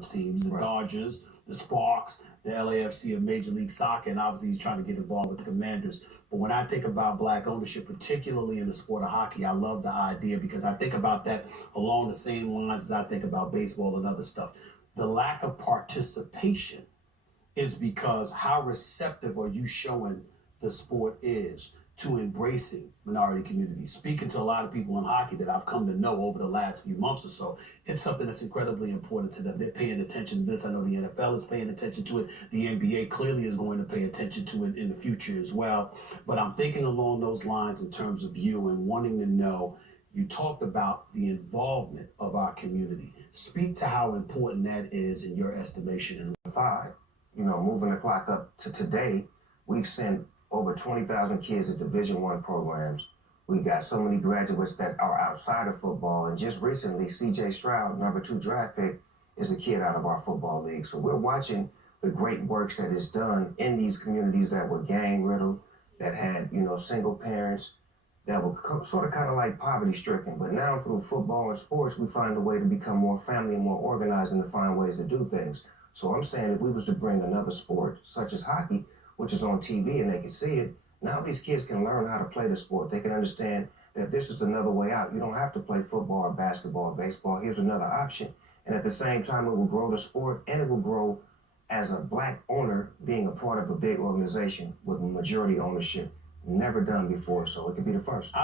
sports teams, the Dodgers, the Sparks, the LAFC of Major League Soccer, and obviously he's trying to get involved with the Commanders. But when I think about black ownership, particularly in the sport of hockey, I love the idea because I think about that along the same lines as I think about baseball and other stuff. The lack of participation is because how receptive are you showing the sport is to embracing minority communities. Speaking to a lot of people in hockey that I've come to know over the last few months or so, it's something that's incredibly important to them. They're paying attention to this. I know the NFL is paying attention to it. The NBA clearly is going to pay attention to it in the future as well. But I'm thinking along those lines in terms of you and wanting to know, you talked about the involvement of our community. Speak to how important that is in your estimation. And moving the clock up to today, we've sent over 20,000 kids at Division I programs. We got so many graduates that are outside of football. And just recently, C.J. Stroud, number 2 draft pick, is a kid out of our football league. So we're watching the great works that is done in these communities that were gang-riddled, that had, single parents, that were sort of kind of like poverty-stricken. But now through football and sports, we find a way to become more family and more organized and to find ways to do things. So I'm saying if we was to bring another sport, such as hockey, which is on TV and they can see it, now these kids can learn how to play the sport. They can understand that this is another way out. You don't have to play football or basketball or baseball. Here's another option. And at the same time, it will grow the sport and it will grow as a black owner being a part of a big organization with majority ownership. Never done before, so it could be the first.